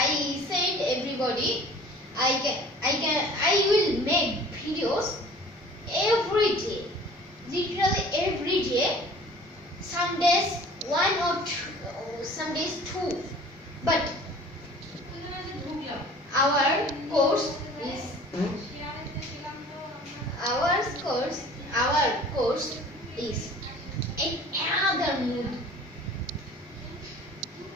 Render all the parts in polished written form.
I said everybody, I will make videos every day, literally every day. Some days one or two, some days two, but our course is our course is in another mood.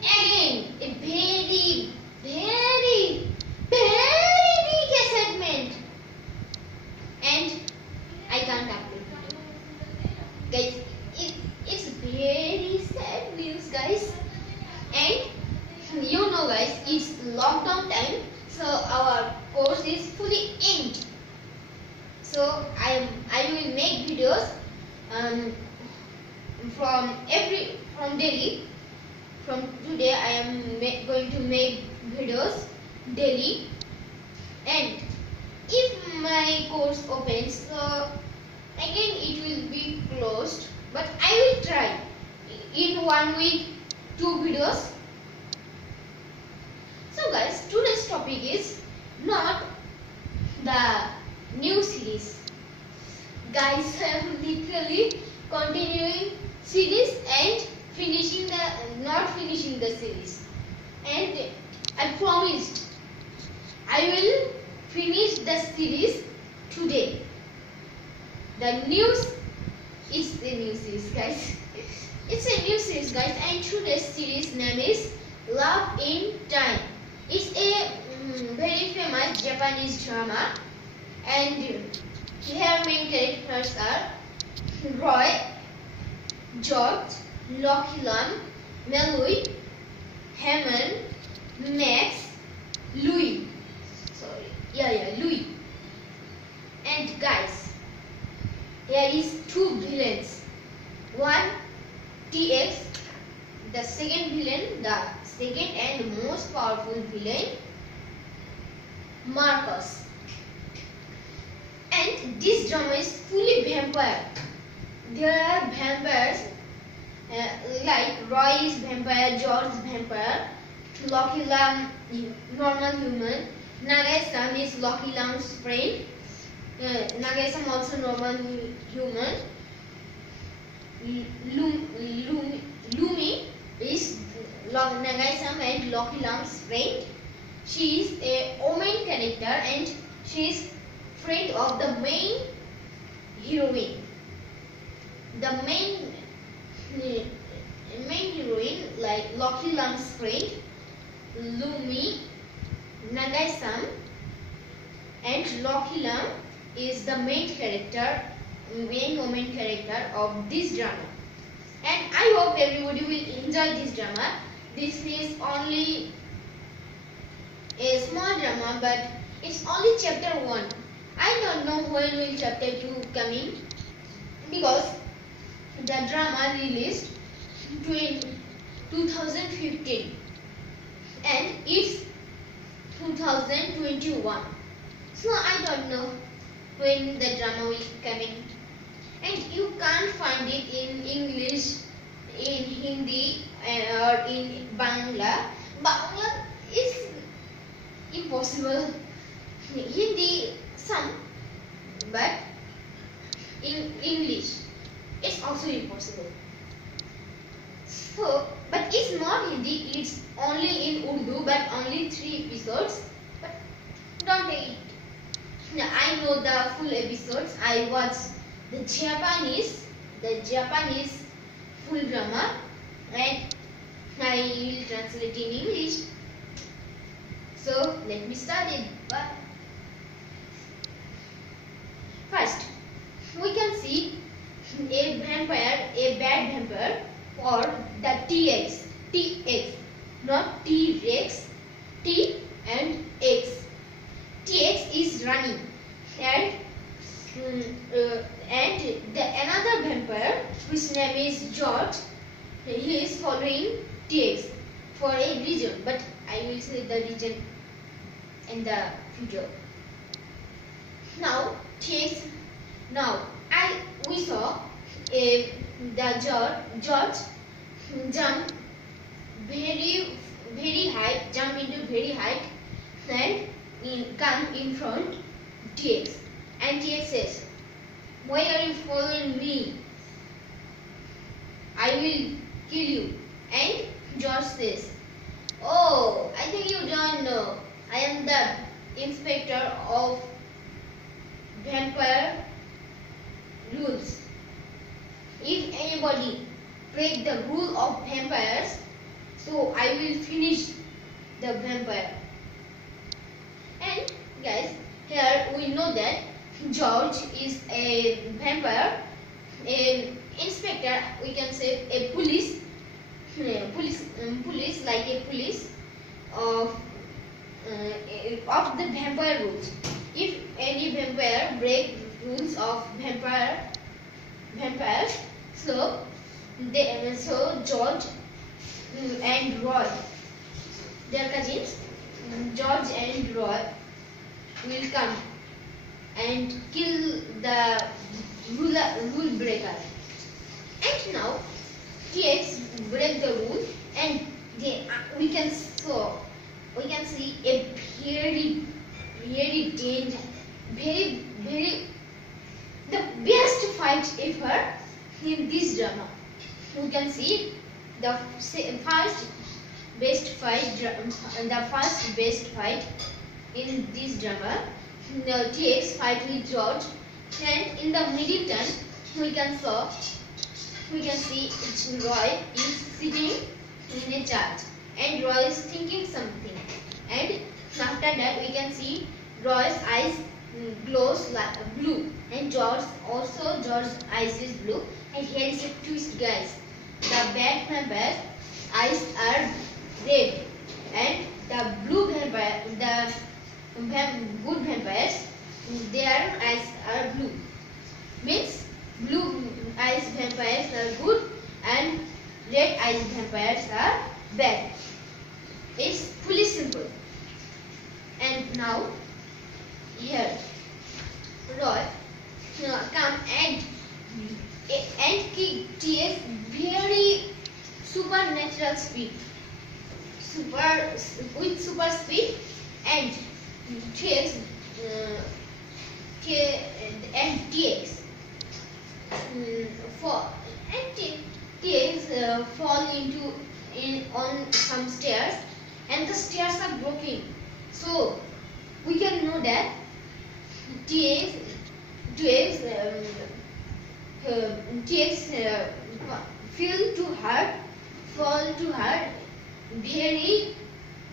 Again, a very big assignment, and I can't upload today. Guys, it's very sad news, guys. And you know, guys, it's lockdown time, so our course is fully ended. So I will make videos from daily. From today I am going to make videos daily, and if my course opens, so again it will be closed, but I will try in 1 week 2 videos. So guys, today's topic is not the new series. Guys, I am literally continuing series and not finishing the series, and I promised I will finish the series today. It's the new series, guys. It's a new series, guys, and today's series name is Love in Time. It's a very famous Japanese drama, and here main characters are Roy, George, Lokilan, Melui, Hammond, Max, Louis. Louis. And guys, there is 2 villains. One, TX, the second villain, the second and most powerful villain, Marcus. And this drama is fully vampire. There are vampires like Roy is vampire, George is vampire, Loki Lam normal human, Nagai-san is Loki Lam's friend, Nagai-san also normal human, Lumi is Nagai-san and Loki Lam's friend. She is a woman character and she is friend of the main heroine. The main heroine, like Loki Lam's friend, Lumi, Nagai-san, and Loki Lam is the main woman character of this drama. And I hope everybody will enjoy this drama. This is only a small drama, but it's only chapter 1. I don't know when will chapter 2 come in, because the drama released in 2015 and it's 2021. So I don't know when the drama will come in. And you can't find it in English, in Hindi or in Bangla. Bangla is impossible. Hindi some, but in English it's also impossible. So, but it's not Hindi, it's only in Urdu, but only 3 episodes. But don't take it. I know the full episodes. I watched the Japanese full drama, and I will translate in English. So let me start it. First, we can see a bad vampire, or the TX, not T-Rex, T and X. TX is running, and the another vampire, whose name is George, he is following TX for a reason, but I will say the reason in the future. Now we saw the George jump very high, jump into very height and come in front TX, and TX says, "Why are you following me? I will kill you." And George says, "Oh, I think you don't know. I am the inspector of vampire rules. If anybody break the rule of vampires, so I will finish the vampire." And guys, here we know that George is a vampire, an inspector, we can say a police like a police of the vampire rules. If any vampire break rules of vampires, so George and Roy, their cousins, George and Roy will come and kill the rule breaker. And now TX break the rule, and we can see a very dangerous, very the best fight ever in this drama. We can see the first best fight in this drama. The TX fight with George, and in the middle turn we can see Roy is sitting in a church, and Roy is thinking something, and after that we can see Roy's eyes glows like blue, and George's eyes is blue. And here is a twist, guys. The bad vampire eyes are red, and the blue vampire, the good vampires, their eyes are blue. Means blue eyes vampires are good and red eyes vampires are bad. It's fully simple. And now here Roy come and kick TX very supernatural speed, with super speed, and TX fall on some stairs, and the stairs are broken. So we can know that TX fall to her very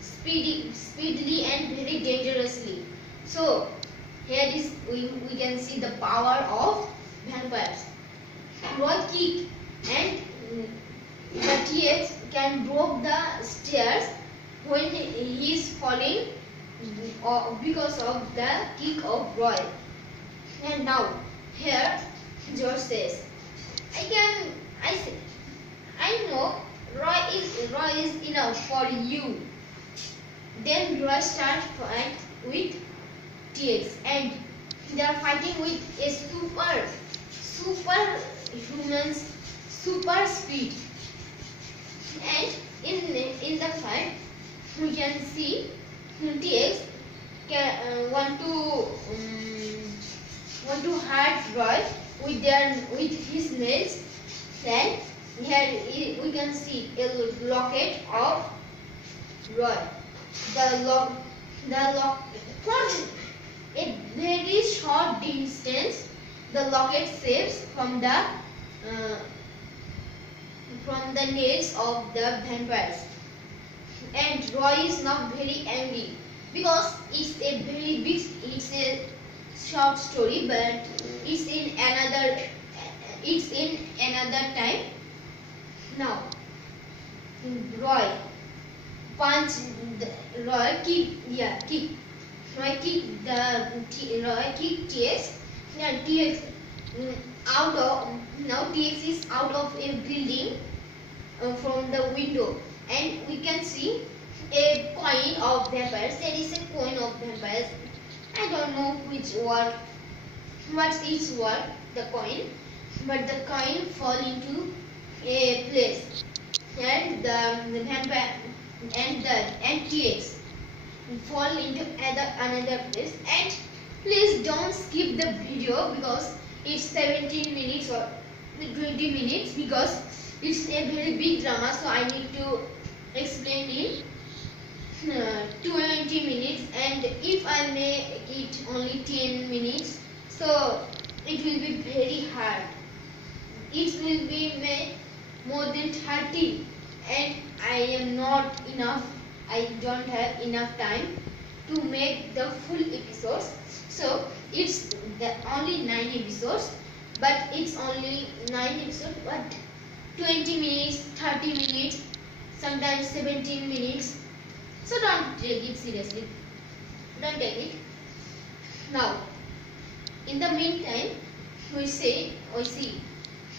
speedily and very dangerously. So here is we can see the power of vampires. Roy kick, and the TX can break the stairs when he is falling because of the kick of Roy. And now here George says, I know Roy is enough for you. Then Roy starts fight with TX, and they are fighting with a superhuman's super speed. And in the fight we can see TX want to hurt Roy with his nails. Then here we can see a locket of Roy. From a very short distance, the locket saves from the nails of the vampires. And Roy is now very angry because it's a short story, but it's in another time. Now Roy kick TX. Now TX is out of a building from the window, and we can see a coin of vampires. There is a coin of vampires. I don't know what's its worth, the coin, but the coin fall into a place, and the vampire and TX fall into another place. And please don't skip the video because it's 17 minutes or 20 minutes, because it's a very big drama, so I need to explain in 20 minutes, and if I make it only 10 minutes, so it will be very hard. It will be made more than 30, and I am not enough. I don't have enough time to make the full episodes. So it's the only 9 episodes, but it's only 9 episodes, but 20 minutes, 30 minutes, sometimes 17 minutes. So don't take it seriously. Don't take it. Now, in the meantime, we see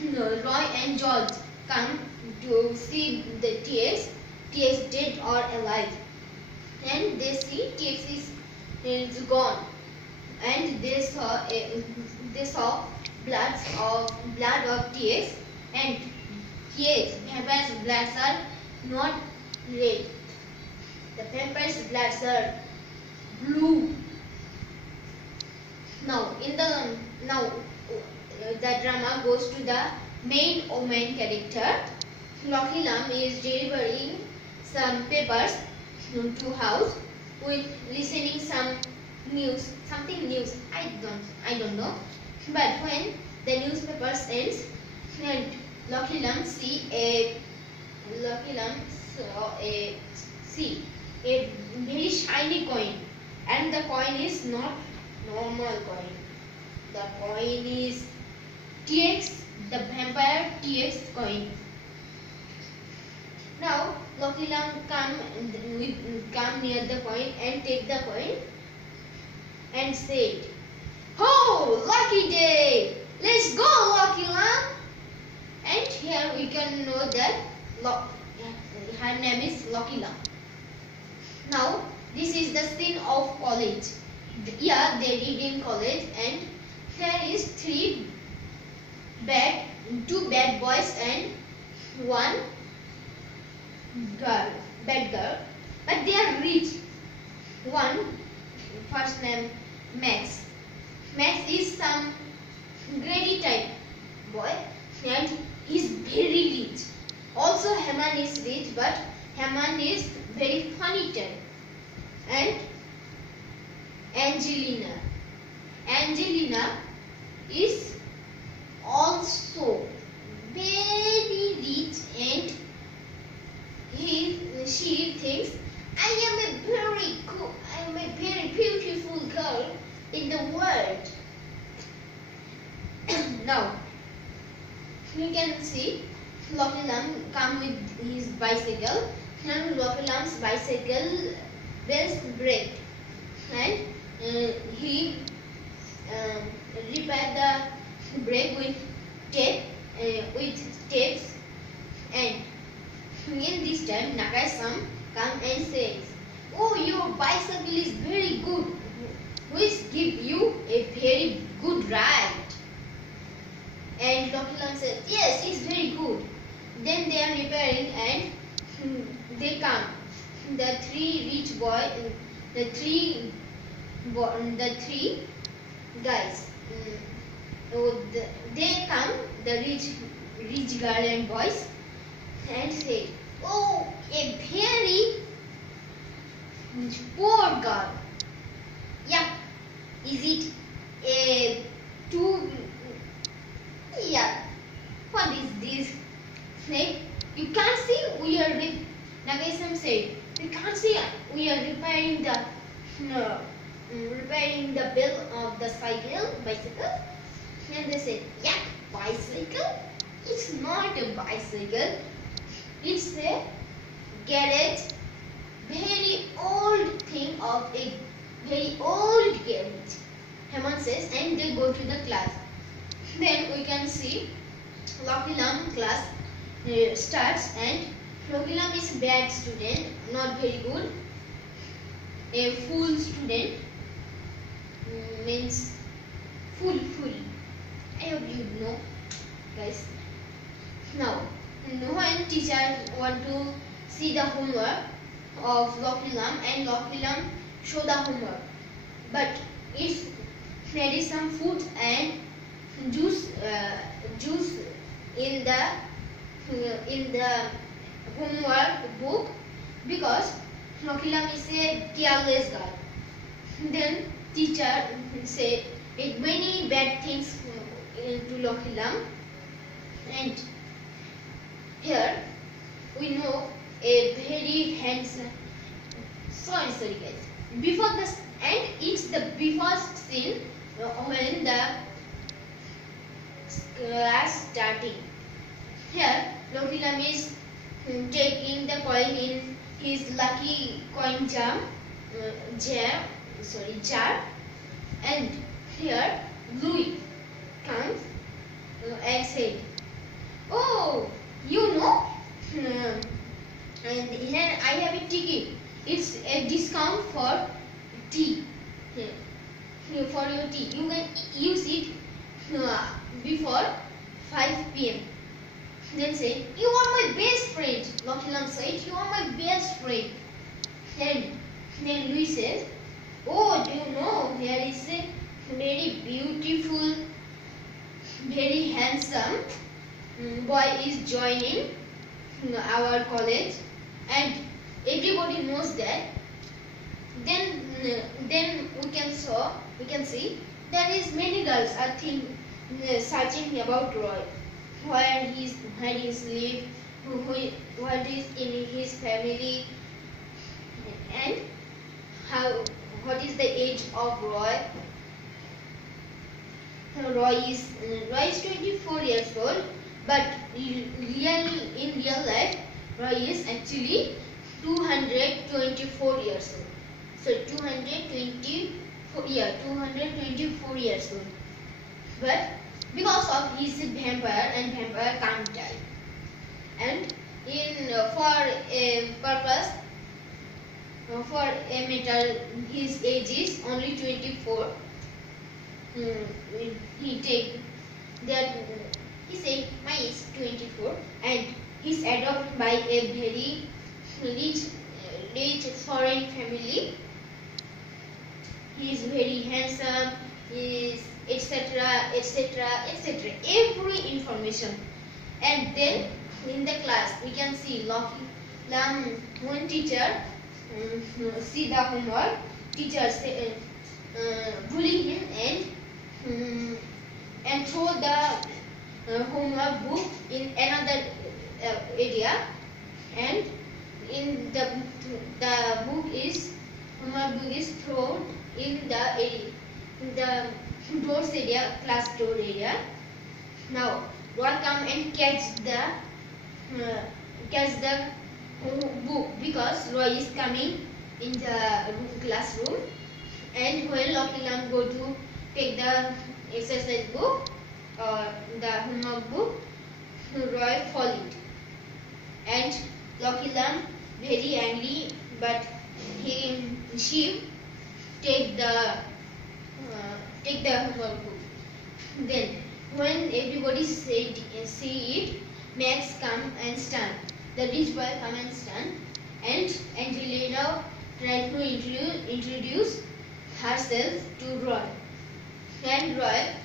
Roy and George come to see the TX dead or alive, and they see TX is gone, and they saw blood of TX, and yes, vampire's bloods are not red. The vampire's bloods are blue. Now, the drama goes to the main character. Locky Lam is delivering some papers to house with listening something news. I don't know. But when the newspaper ends, and Locky Lam saw a very shiny coin, and the coin is not normal coin. The coin is TX, the vampire TX coin. Now Locky Lam come near the coin and take the coin and said, "Oh, lucky day! Let's go, Locky Lam!" And here we can know that her name is Locky Lam. Now this is the scene of college. Yeah, they did in college, and here is two bad boys and one bad girl, but they are rich. One first name Max. Max is some greedy type boy, and he's very rich. Also Haman is rich, but Haman is very funny type. And Angelina is also very rich, and she thinks, I am a very beautiful girl in the world. Now you can see Locky Lam come with his bicycle, and Locky Lam's bicycle bells break, and he repair the brake with tapes, and in this time Nagai-san come and says, "Oh, your bicycle is very good. We give you a very good ride." And Locky Lam says, "Yes, it's very good." Then they are repairing, and they come. The three guys. They come, the rich girl and boys, and say, "Oh, a very poor girl." Yeah, is it a two? Yeah, what is this? Like, you can't see we are Nagai-san said, "You can't see we are repairing the bell of the bicycle." And they said, "Yeah, bicycle? It's not a bicycle. It's a garage, very old thing of a very old garage." Haman says, and they go to the class. Then we can see Locky Lam class starts, and Locky Lam is a bad student, not very good. A fool student means fool. I hope you know, guys. Now, when teacher want to see the homework, of Loki Lam, and Loki Lam show the homework. But if there is some food and juice in the homework book, because Loki Lam is a careless girl, then teacher said many bad things to Loki Lam. And here we know a very handsome, sorry guys, before this, and it's the before scene when the class starting. Here Loki Lam is taking the coin in his lucky coin jar, and here Louis comes and said, "Oh, you know, and here I have a ticket. It's a discount for tea. For your tea, you can use it before 5 p.m." Then say, "You are my best friend." Loki Lam said, "You are my best friend." And then Louis says, "Oh, do you know, there is a very beautiful, very handsome boy is joining our college, and everybody knows that." Then we can see there is many girls are searching about Roy, where he live, what is in his family, and what is the age of Roy. Roy is 24 years old, but in real life Roy is actually 224 years old. So 224 years old. But because of his vampire, and vampire can't die, and for a purpose, for a matter, his age is only 24. He take that, he said my age 24, and he's adopted by a very rich foreign family. He is very handsome, is etc. Every information. And then in the class we can see Loki Lam, one teacher see the homework, teacher bullying him and throw the homework book in another area, and in the homework book is thrown in the doors area, class door area. Now Roy come and catch the book, because Roy is coming in the classroom, and when Loki Lam go to take the exercise book or the homework book, Roy fall it, and Loki Lam very angry, but she take the homework book. Then when everybody see it, Max come and stand. The rich boy come and stand, and Angelina try to introduce herself to Roy. And Roy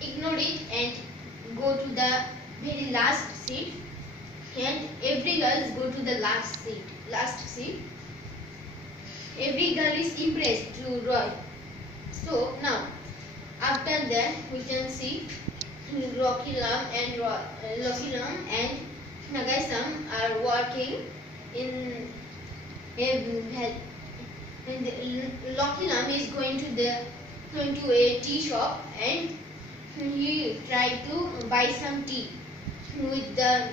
ignore it and go to the very last seat, and every girl go to the last seat. Every girl is impressed to Roy. So now after that we can see Loki Lam and Nagai-san are working in and Loki Lam is going to a tea shop, and he tried to buy some tea with the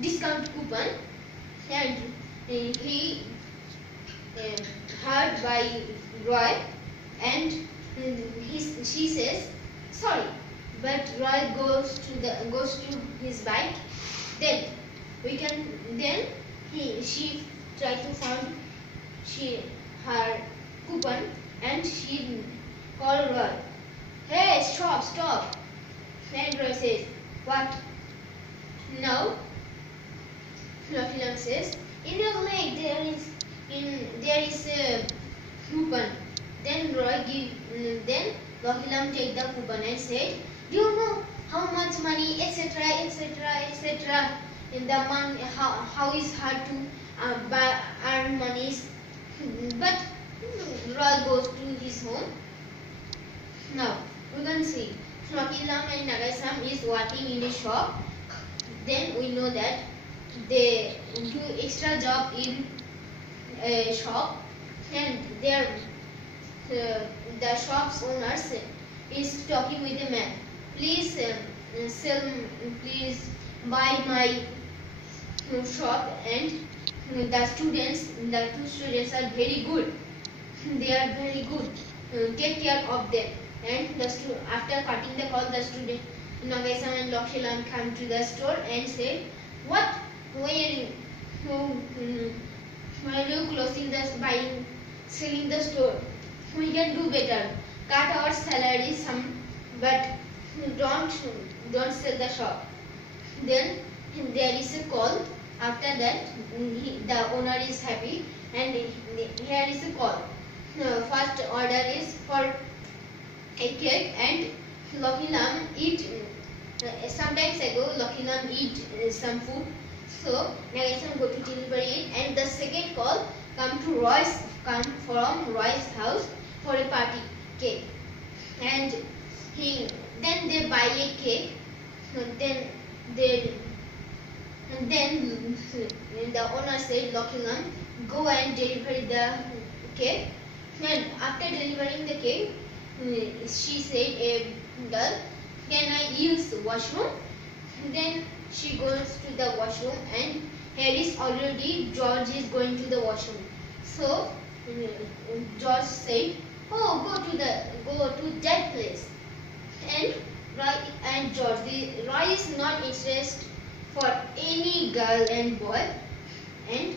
discount coupon, and he heard by Roy, and she says sorry, but Roy goes to his bike. Then she tried to find her coupon, and she called Roy. Hey, stop! And Roy says, what? Now Lucky Lam says, "In your leg there is a coupon." Then Lucky Lam take the coupon and said, "Do you know how much money, etc., etc., etc. in the month? How is hard to earn monies?" But Roy goes to his home. Now we can see Lucky Lam and Nagai-san is working in a shop. Then we know that they do extra job in a shop, and the shop's owners is talking with the man. "Please please buy my shop, and the two students are very good. They are very good. Take care of them." And after cutting the call, the student Nagai-san and Lucky Lam come to the store and say, "What? Why are you closing selling the store? We can do better. Cut our salary but don't sell the shop." Then there is a call. After that, the owner is happy, and here is a call. First order is for a cake, and Lucky Lam eat. Sometimes ago, Lucky Lam eat some food. So Nagai-san go to deliver it, and the second call come from Roy's house for a party cake, and then they buy a cake. Then the owner said, "Lucky Lam, go and deliver the cake." And after delivering the cake, she said, "A girl, can I use the washroom?" Then she goes to the washroom, and here is already George is going to the washroom. So George said, "Oh, go to that place." And Roy is not interested for any girl and boy. And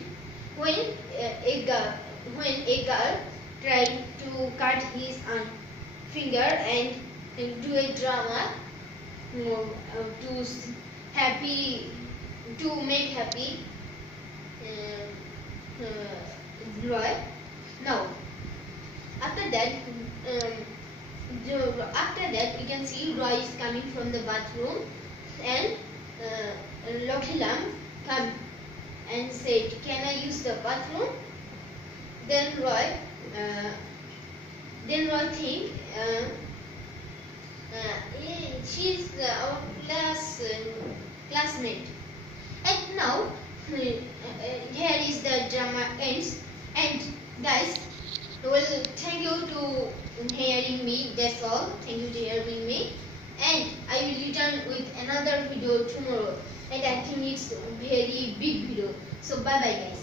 when a girl tried to cut his finger and do a drama to make happy Roy. Now after that we can see Roy is coming from the bathroom, and Lucky Lam come and said, "Can I use the bathroom?" Then Roy think she's our classmate. And now here is the drama ends. And guys, well, thank you to hearing me. That's all. Thank you to hearing me. And I will return with another video tomorrow. And I think it's a very big video. So bye bye guys.